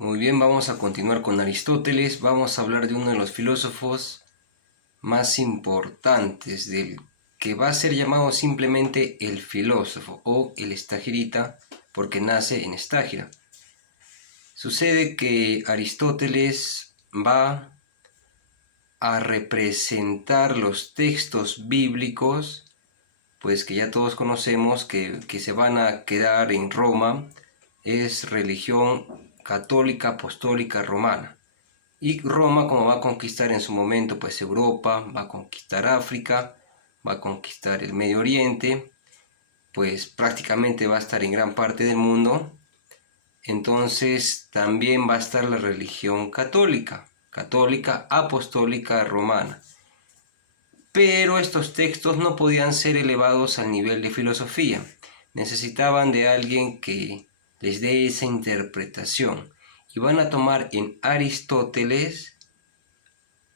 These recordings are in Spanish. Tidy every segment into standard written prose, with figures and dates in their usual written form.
Muy bien, vamos a continuar con Aristóteles. Vamos a hablar de uno de los filósofos más importantes, del que va a ser llamado simplemente el filósofo o el estagirita, porque nace en Estágira. Sucede que Aristóteles va a representar los textos bíblicos, pues que ya todos conocemos que se van a quedar en Roma. Es religión católica apostólica romana. Y Roma, como va a conquistar en su momento pues Europa, va a conquistar África, va a conquistar el Medio Oriente, pues prácticamente va a estar en gran parte del mundo. Entonces también va a estar la religión católica, católica apostólica romana. Pero estos textos no podían ser elevados al nivel de filosofía. Necesitaban de alguien que les dé esa interpretación. Y van a tomar en Aristóteles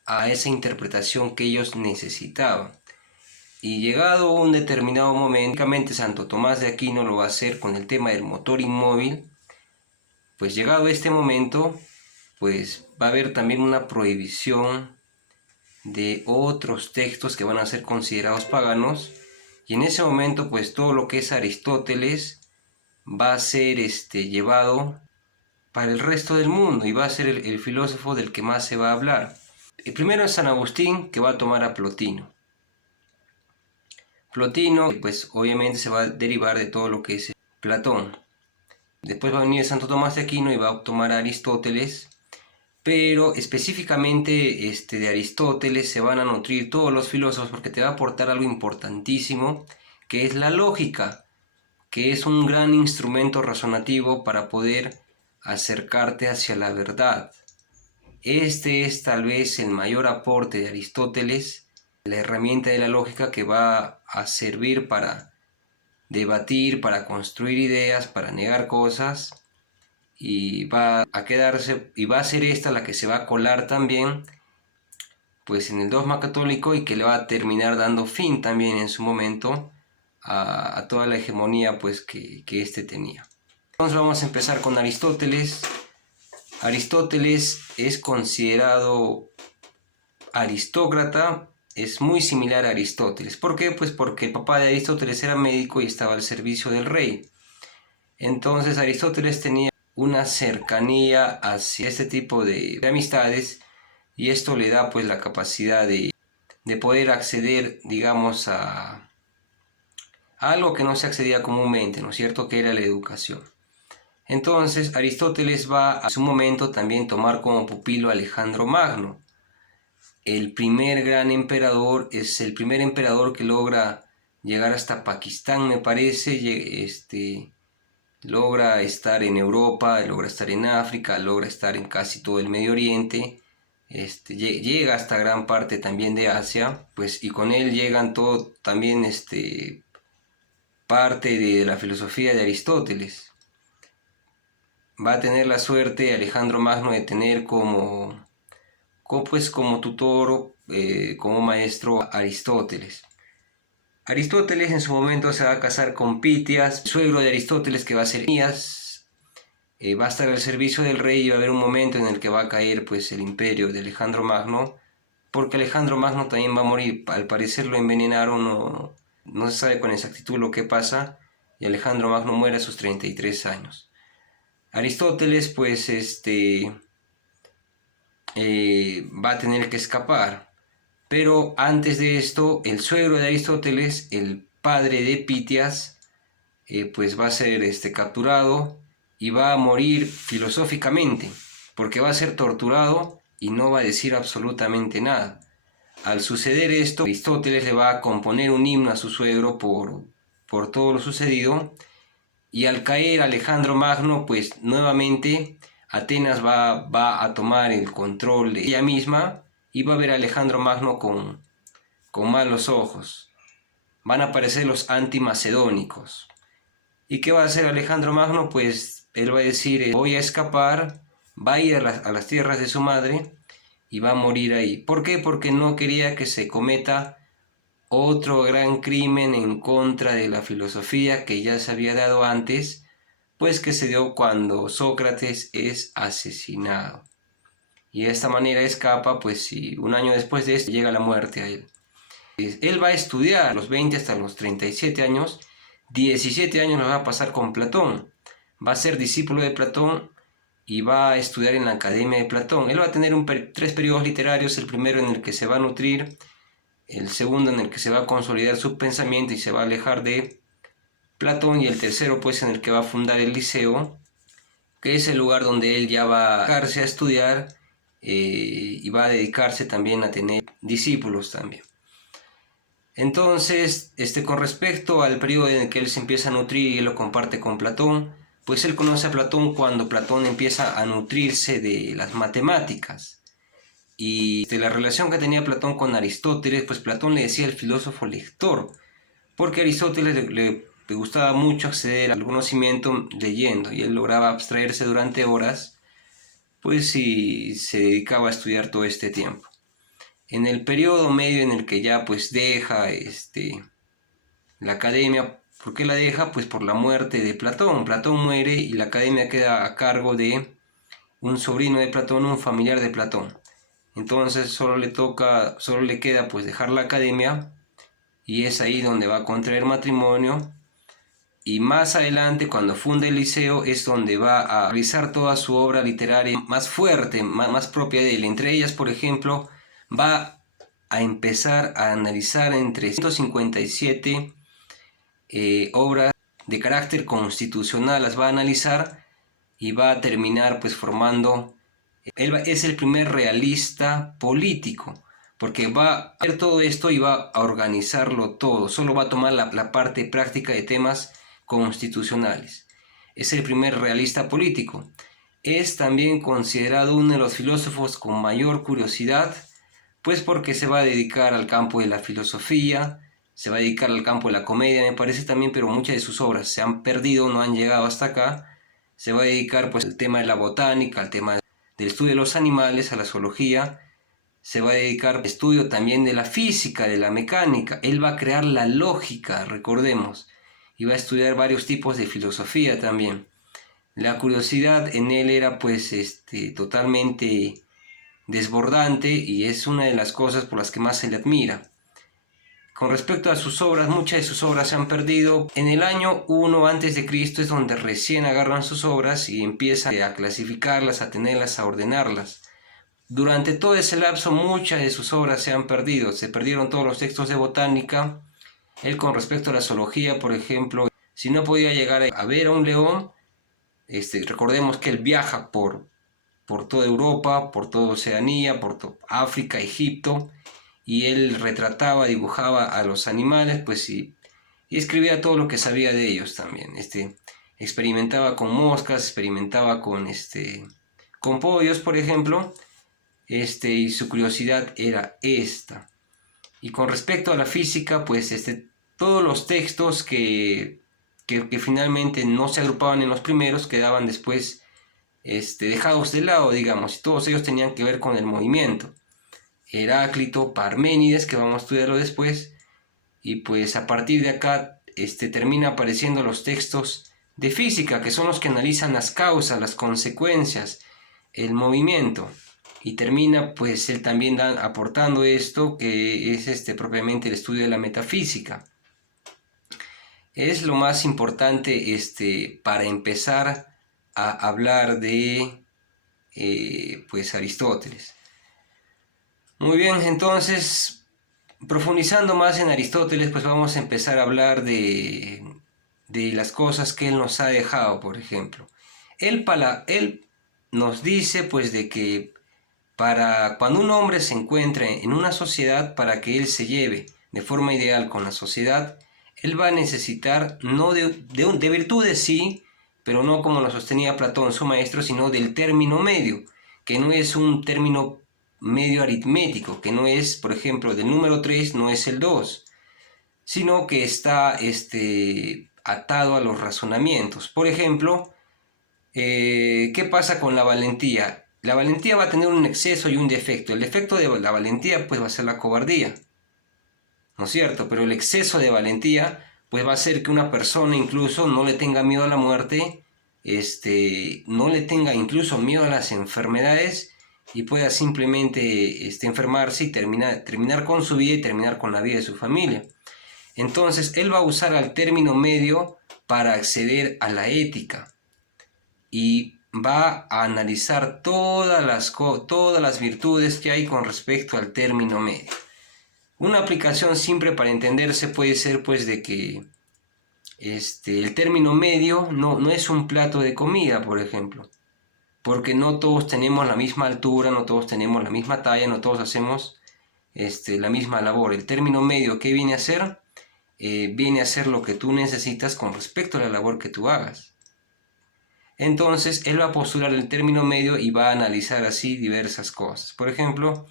a esa interpretación que ellos necesitaban. Y llegado un determinado momento, únicamente Santo Tomás de Aquino lo va a hacer con el tema del motor inmóvil. Pues llegado este momento, pues va a haber también una prohibición de otros textos que van a ser considerados paganos, y en ese momento pues todo lo que es Aristóteles va a ser llevado para el resto del mundo y va a ser el filósofo del que más se va a hablar. El primero es San Agustín, que va a tomar a Plotino. Plotino pues obviamente se va a derivar de todo lo que es Platón. Después va a venir Santo Tomás de Aquino y va a tomar a Aristóteles, pero específicamente de Aristóteles se van a nutrir todos los filósofos, porque te va a aportar algo importantísimo, que es la lógica, que es un gran instrumento razonativo para poder acercarte hacia la verdad. Este es tal vez el mayor aporte de Aristóteles, la herramienta de la lógica que va a servir para debatir, para construir ideas, para negar cosas, y va a quedarse, y va a ser esta la que se va a colar también pues en el dogma católico, y que le va a terminar dando fin también en su momento a toda la hegemonía pues que éste tenía. Entonces vamos a empezar con Aristóteles. Aristóteles es considerado aristócrata, es muy similar a Aristóteles. ¿Por qué? Pues porque el papá de Aristóteles era médico y estaba al servicio del rey. Entonces Aristóteles tenía una cercanía hacia este tipo de amistades, y esto le da pues la capacidad de poder acceder, digamos, a algo que no se accedía comúnmente, ¿no es cierto?, que era la educación. Entonces Aristóteles va a su momento también tomar como pupilo a Alejandro Magno. El primer gran emperador, es el primer emperador que logra llegar hasta Pakistán, me parece, logra estar en Europa, logra estar en África, logra estar en casi todo el Medio Oriente, llega hasta gran parte también de Asia, pues, y con él llegan todo también parte de la filosofía de Aristóteles. Va a tener la suerte Alejandro Magno de tener como tutor, como maestro a Aristóteles. Aristóteles en su momento se va a casar con Pitias, suegro de Aristóteles, que va a ser Enías. Va a estar al servicio del rey, y va a haber un momento en el que va a caer pues el imperio de Alejandro Magno, porque Alejandro Magno también va a morir. Al parecer lo envenenaron, no se sabe con exactitud lo que pasa, y Alejandro Magno muere a sus 33 años. Aristóteles pues va a tener que escapar, pero antes de esto el suegro de Aristóteles, el padre de Pitias, pues va a ser capturado y va a morir filosóficamente, porque va a ser torturado y no va a decir absolutamente nada. Al suceder esto, Aristóteles le va a componer un himno a su suegro por todo lo sucedido, y al caer Alejandro Magno, pues nuevamente Atenas va a tomar el control de ella misma, y va a ver a Alejandro Magno con malos ojos. Van a aparecer los antimacedónicos. ¿Y qué va a hacer Alejandro Magno? Pues él va a decir, voy a escapar, va a ir a las tierras de su madre y va a morir ahí. ¿Por qué? Porque no quería que se cometa otro gran crimen en contra de la filosofía que ya se había dado antes, pues que se dio cuando Sócrates es asesinado. Y de esta manera escapa, pues si un año después de esto llega la muerte a él. Él va a estudiar a los 20 hasta los 37 años, 17 años los va a pasar con Platón. Va a ser discípulo de Platón y va a estudiar en la Academia de Platón. Él va a tener tres periodos literarios, el primero en el que se va a nutrir, el segundo en el que se va a consolidar su pensamiento y se va a alejar de Platón, y el tercero pues en el que va a fundar el Liceo, que es el lugar donde él ya va a dedicarse a estudiar y va a dedicarse también a tener discípulos también. Entonces, con respecto al periodo en el que él se empieza a nutrir y él lo comparte con Platón, pues él conoce a Platón cuando Platón empieza a nutrirse de las matemáticas. Y de la relación que tenía Platón con Aristóteles, pues Platón le decía el filósofo lector, porque a Aristóteles le gustaba mucho acceder al conocimiento leyendo, y él lograba abstraerse durante horas, pues y se dedicaba a estudiar todo este tiempo. En el periodo medio en el que ya pues deja la academia, ¿por qué la deja? Pues por la muerte de Platón. Platón muere y la academia queda a cargo de un sobrino de Platón, un familiar de Platón. Entonces solo le queda pues dejar la academia, y es ahí donde va a contraer matrimonio, y más adelante cuando funda el Liceo es donde va a realizar toda su obra literaria más fuerte, más propia de él. Entre ellas, por ejemplo, va a empezar a analizar entre 157 obras de carácter constitucional, las va a analizar y va a terminar pues formando. Él es el primer realista político, porque va a hacer todo esto y va a organizarlo todo. Solo va a tomar la parte práctica de temas constitucionales. Es el primer realista político. Es también considerado uno de los filósofos con mayor curiosidad, pues porque se va a dedicar al campo de la filosofía, se va a dedicar al campo de la comedia, me parece también, pero muchas de sus obras se han perdido, no han llegado hasta acá. Se va a dedicar pues al tema de la botánica, al tema del estudio de los animales, a la zoología. Se va a dedicar al estudio también de la física, de la mecánica. Él va a crear la lógica, recordemos, y va a estudiar varios tipos de filosofía también. La curiosidad en él era pues totalmente desbordante, y es una de las cosas por las que más se le admira. Con respecto a sus obras, muchas de sus obras se han perdido. En el año 1 a.C. es donde recién agarran sus obras y empiezan a clasificarlas, a tenerlas, a ordenarlas. Durante todo ese lapso muchas de sus obras se han perdido. Se perdieron todos los textos de botánica. Él, con respecto a la zoología, por ejemplo, si no podía llegar a ver a un león, recordemos que él viaja por toda Europa, por toda Oceanía, por África, Egipto, y él retrataba, dibujaba a los animales, pues y escribía todo lo que sabía de ellos también. Experimentaba con moscas, experimentaba con pollos, por ejemplo, y su curiosidad era esta. Y con respecto a la física, pues todos los textos que finalmente no se agrupaban en los primeros quedaban después dejados de lado, digamos, y todos ellos tenían que ver con el movimiento. Heráclito, Parménides, que vamos a estudiarlo después, y pues a partir de acá termina apareciendo los textos de física, que son los que analizan las causas, las consecuencias, el movimiento, y termina pues él también aportando esto que es propiamente el estudio de la metafísica. Es lo más importante para empezar a hablar de pues Aristóteles. Muy bien, entonces, profundizando más en Aristóteles, pues vamos a empezar a hablar de las cosas que él nos ha dejado, por ejemplo. Él nos dice pues de que para cuando un hombre se encuentre en una sociedad, para que él se lleve de forma ideal con la sociedad, él va a necesitar no de virtudes, sí, pero no como lo sostenía Platón, su maestro, sino del término medio, que no es un término medio aritmético, que no es, por ejemplo, del número 3 no es el 2, sino que está atado a los razonamientos. Por ejemplo, ¿qué pasa con la valentía? La valentía va a tener un exceso y un defecto. El defecto de la valentía pues va a ser la cobardía, ¿no es cierto? Pero el exceso de valentía pues va a hacer que una persona incluso no le tenga miedo a la muerte no le tenga incluso miedo a las enfermedades y pueda simplemente enfermarse y terminar con su vida y terminar con la vida de su familia. Entonces, él va a usar al término medio para acceder a la ética y va a analizar todas las virtudes que hay con respecto al término medio. Una aplicación simple para entenderse puede ser pues de que el término medio no es un plato de comida, por ejemplo, porque no todos tenemos la misma altura, no todos tenemos la misma talla, no todos hacemos la misma labor. El término medio, ¿qué viene a ser? Viene a ser lo que tú necesitas con respecto a la labor que tú hagas. Entonces, él va a postular el término medio y va a analizar así diversas cosas. Por ejemplo,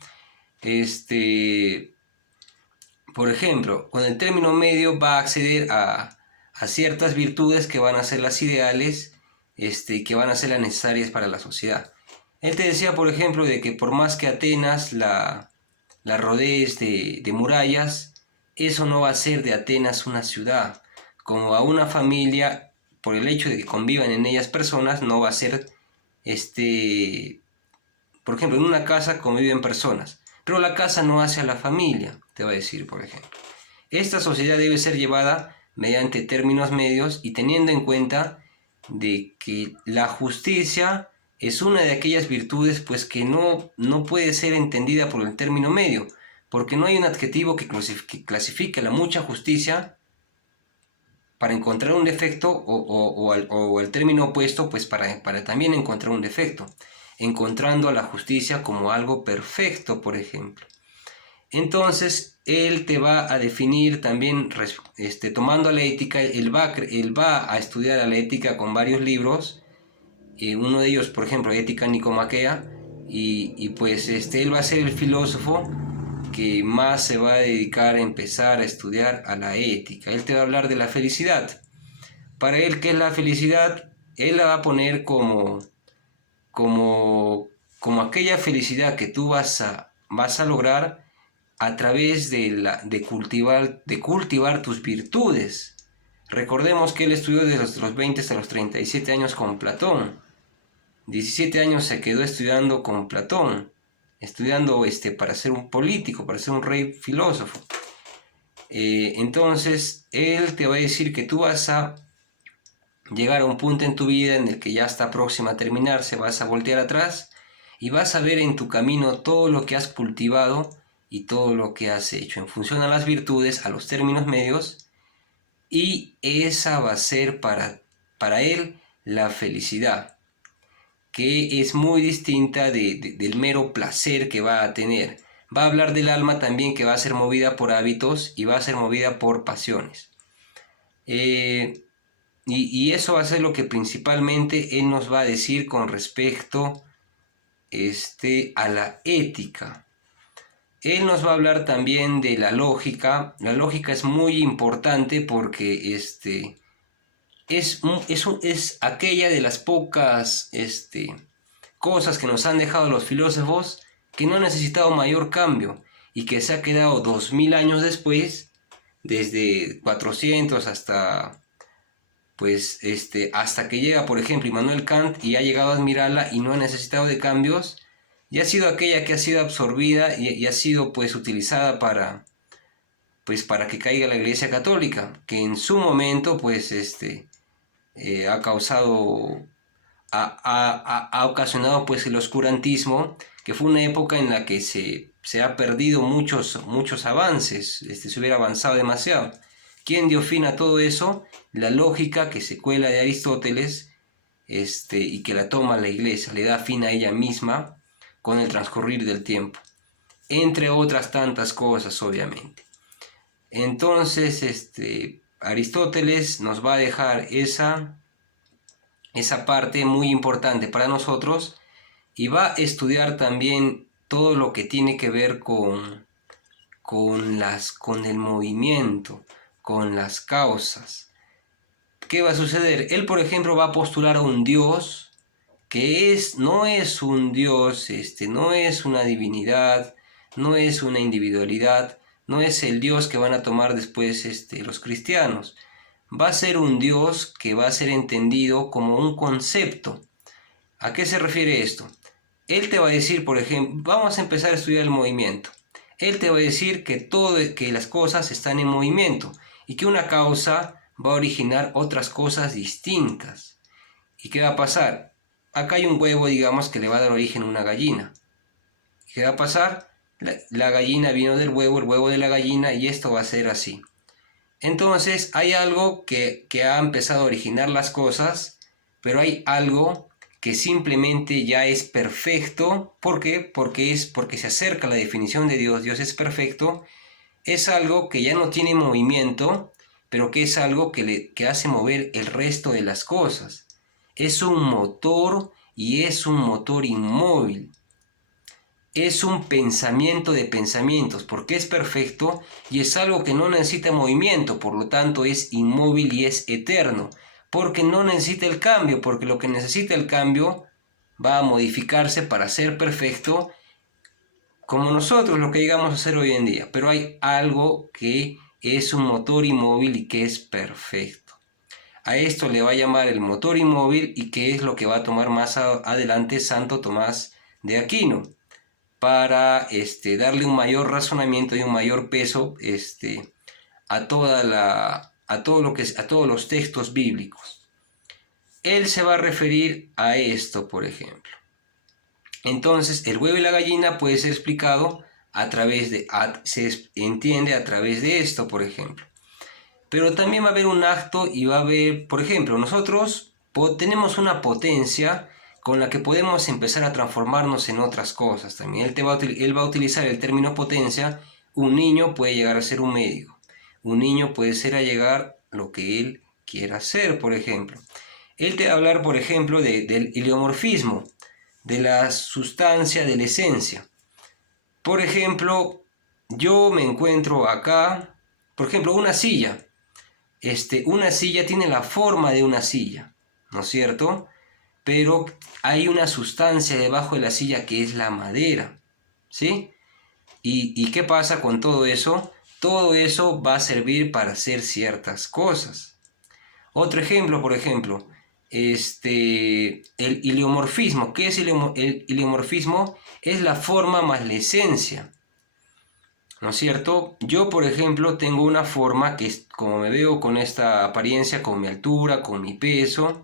con el término medio va a acceder a ciertas virtudes que van a ser las ideales, que van a ser las necesarias para la sociedad. Él te decía, por ejemplo, de que por más que Atenas la rodees de murallas, eso no va a hacer de Atenas una ciudad. Como a una familia, por el hecho de que convivan en ellas personas, no va a ser, por ejemplo, en una casa conviven personas, pero la casa no hace a la familia, te va a decir, por ejemplo. Esta sociedad debe ser llevada mediante términos medios y teniendo en cuenta de que la justicia es una de aquellas virtudes pues que no puede ser entendida por el término medio, porque no hay un adjetivo que clasifique la mucha justicia para encontrar un defecto o el término opuesto pues para también encontrar un defecto, encontrando a la justicia como algo perfecto, por ejemplo. Entonces, él te va a definir también, tomando la ética, él va a estudiar a la ética con varios libros, uno de ellos, por ejemplo, Ética Nicomaquea, y pues él va a ser el filósofo que más se va a dedicar a empezar a estudiar a la ética. Él te va a hablar de la felicidad. Para él, ¿qué es la felicidad? Él la va a poner como aquella felicidad que tú vas a lograr a través de cultivar tus virtudes. Recordemos que él estudió desde los 20 hasta los 37 años con Platón. 17 años se quedó estudiando con Platón, estudiando para ser un político, para ser un rey filósofo. Entonces, él te va a decir que tú vas a llegar a un punto en tu vida en el que ya está próxima a terminarse, vas a voltear atrás y vas a ver en tu camino todo lo que has cultivado y todo lo que has hecho en función a las virtudes, a los términos medios, y esa va a ser para él la felicidad, que es muy distinta del mero placer que va a tener. Va a hablar del alma también, que va a ser movida por hábitos y va a ser movida por pasiones. Y eso va a ser lo que principalmente él nos va a decir con respecto a la ética. Él nos va a hablar también de la lógica. La lógica es muy importante porque es aquella de las pocas cosas que nos han dejado los filósofos que no ha necesitado mayor cambio y que se ha quedado 2000 años después, desde 400 hasta que llega, por ejemplo, Immanuel Kant y ha llegado a admirarla y no ha necesitado de cambios, y ha sido aquella que ha sido absorbida y ha sido pues utilizada para que caiga la Iglesia Católica, que en su momento pues ha causado, ha ocasionado pues el oscurantismo, que fue una época en la que se ha perdido muchos avances, se hubiera avanzado demasiado. ¿Quién dio fin a todo eso? La lógica que se cuela de Aristóteles y que la toma la Iglesia, le da fin a ella misma con el transcurrir del tiempo, entre otras tantas cosas, obviamente. Entonces, Aristóteles nos va a dejar esa parte muy importante para nosotros y va a estudiar también todo lo que tiene que ver con el movimiento, con las causas. ¿Qué va a suceder? Él, por ejemplo, va a postular a un Dios que no es un Dios, no es una divinidad, no es una individualidad, no es el Dios que van a tomar después los cristianos. va a ser un Dios que va a ser entendido como un concepto. ¿A qué se refiere esto? Él te va a decir, por ejemplo, vamos a empezar a estudiar el movimiento. Él te va a decir que las cosas están en movimiento y que una causa va a originar otras cosas distintas. ¿Y qué va a pasar? Acá hay un huevo, digamos, que le va a dar origen a una gallina. ¿Qué va a pasar? La gallina vino del huevo, el huevo de la gallina, y esto va a ser así. Entonces hay algo que ha empezado a originar las cosas, pero hay algo que simplemente ya es perfecto. ¿Por qué? Porque se acerca a la definición de Dios. Dios es perfecto. Es algo que ya no tiene movimiento, pero que es algo que hace mover el resto de las cosas. Es un motor, y es un motor inmóvil. Es un pensamiento de pensamientos, porque es perfecto y es algo que no necesita movimiento, por lo tanto es inmóvil y es eterno, porque no necesita el cambio, porque lo que necesita el cambio va a modificarse para ser perfecto, como nosotros lo que llegamos a hacer hoy en día. Pero hay algo que es un motor inmóvil y que es perfecto. A esto le va a llamar el motor inmóvil, y que es lo que va a tomar más adelante Santo Tomás de Aquino, para darle un mayor razonamiento y un mayor peso a todos los textos bíblicos. Él se va a referir a esto, por ejemplo. Entonces, el huevo y la gallina puede ser explicado se entiende a través de esto, por ejemplo. Pero también va a haber un acto y va a haber, por ejemplo, nosotros tenemos una potencia con la que podemos empezar a transformarnos en otras cosas también. Él va a utilizar el término potencia. Un niño puede llegar a ser un médico. Un niño puede ser a llegar lo que él quiera ser, por ejemplo. Él te va a hablar, por ejemplo, del heliomorfismo, de la sustancia, de la esencia. Por ejemplo, yo me encuentro acá, por ejemplo, una silla. Una silla tiene la forma de una silla, ¿no es cierto? Pero hay una sustancia debajo de la silla que es la madera, ¿sí? ¿Y qué pasa con todo eso? Todo eso va a servir para hacer ciertas cosas. Otro ejemplo, por ejemplo, el heliomorfismo. ¿Qué es el heliomorfismo? Es la forma más la esencia, ¿no es cierto? Yo, por ejemplo, tengo una forma que es como me veo, con esta apariencia, con mi altura, con mi peso,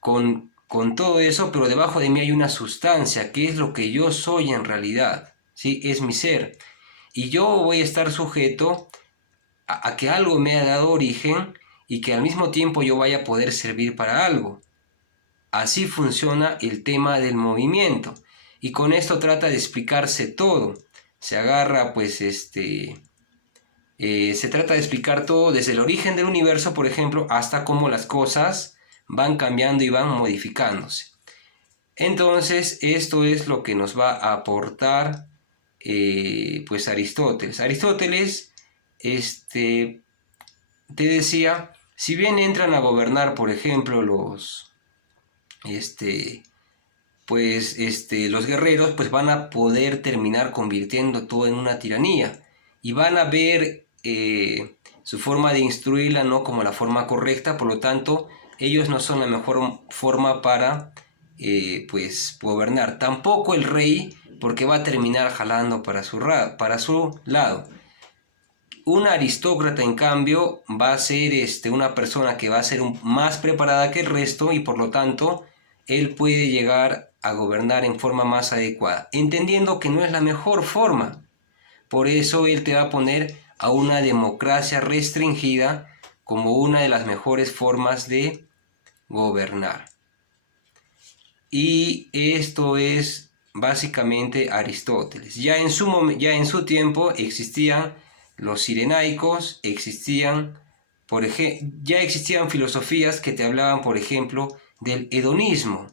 con todo eso, pero debajo de mí hay una sustancia que es lo que yo soy en realidad, ¿sí? Es mi ser. Y yo voy a estar sujeto a que algo me ha dado origen, y que al mismo tiempo yo vaya a poder servir para algo. Así funciona el tema del movimiento. Y con esto trata de explicarse todo. Se agarra, pues, se trata de explicar todo desde el origen del universo, por ejemplo, hasta cómo las cosas van cambiando y van modificándose. Entonces, esto es lo que nos va a aportar pues Aristóteles. Aristóteles, te decía, si bien entran a gobernar, por ejemplo, los guerreros, pues van a poder terminar convirtiendo todo en una tiranía, y van a ver su forma de instruirla no como la forma correcta. Por lo tanto, ellos no son la mejor forma para pues gobernar. Tampoco el rey, porque va a terminar jalando para su lado. Un aristócrata, en cambio, va a ser una persona que va a ser más preparada que el resto, y por lo tanto él puede llegar a gobernar en forma más adecuada, entendiendo que no es la mejor forma. Por eso él te va a poner a una democracia restringida como una de las mejores formas de gobernar. Y esto es básicamente Aristóteles. Ya en su tiempo existían los cirenaicos, ya existían filosofías que te hablaban, por ejemplo, del hedonismo,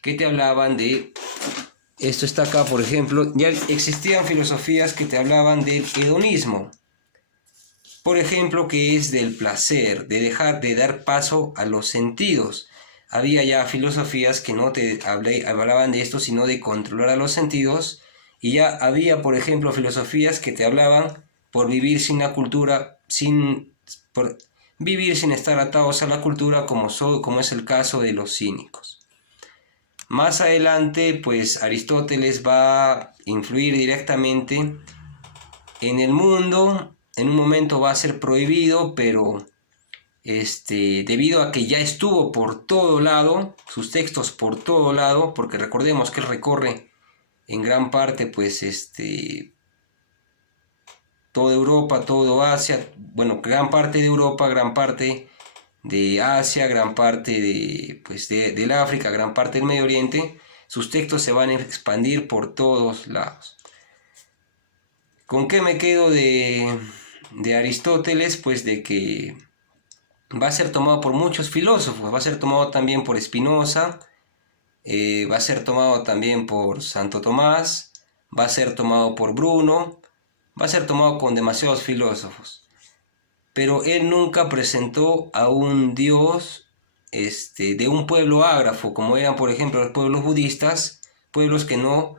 que te hablaban de... Esto está acá, por ejemplo, ya existían filosofías que te hablaban del hedonismo, por ejemplo, que es del placer, de dar paso a los sentidos. Había ya filosofías que no te hablaban de esto, sino de controlar a los sentidos, y ya había, por ejemplo, filosofías que te hablaban por vivir sin la cultura, sin vivir sin estar atados a la cultura, como es el caso de los cínicos. Más adelante, pues Aristóteles va a influir directamente en el mundo. En un momento va a ser prohibido, pero debido a que ya estuvo por todo lado, sus textos por todo lado, porque recordemos que él recorre en gran parte, pues, toda Europa, todo Asia, bueno, gran parte de Europa, gran parte de Asia, gran parte del África, gran parte del Medio Oriente. Sus textos se van a expandir por todos lados. ¿Con qué me quedo de Aristóteles? Pues de que va a ser tomado por muchos filósofos, va a ser tomado también por Spinoza, va a ser tomado también por Santo Tomás, va a ser tomado por Bruno, va a ser tomado con demasiados filósofos. Pero él nunca presentó a un Dios de un pueblo ágrafo, como eran por ejemplo los pueblos budistas, pueblos que no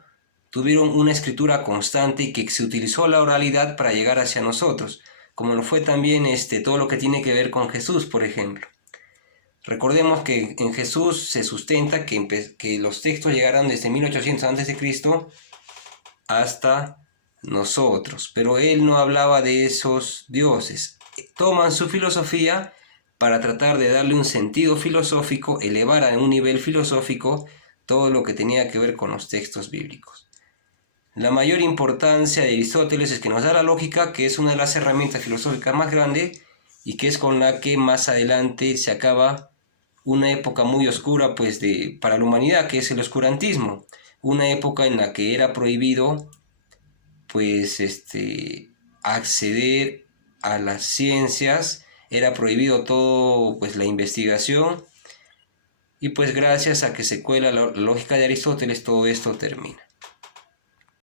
tuvieron una escritura constante y que se utilizó la oralidad para llegar hacia nosotros, como lo fue también todo lo que tiene que ver con Jesús, por ejemplo. Recordemos que en Jesús se sustenta que los textos llegaron desde 1800 a.C. hasta nosotros, pero él no hablaba de esos dioses. Toman su filosofía para tratar de darle un sentido filosófico, elevar a un nivel filosófico todo lo que tenía que ver con los textos bíblicos. La mayor importancia de Aristóteles es que nos da la lógica, que es una de las herramientas filosóficas más grandes y que es con la que más adelante se acaba una época muy oscura para la humanidad, que es el oscurantismo, una época en la que era prohibido acceder a las ciencias, era prohibido todo, la investigación, y pues gracias a que se cuela la lógica de Aristóteles todo esto termina.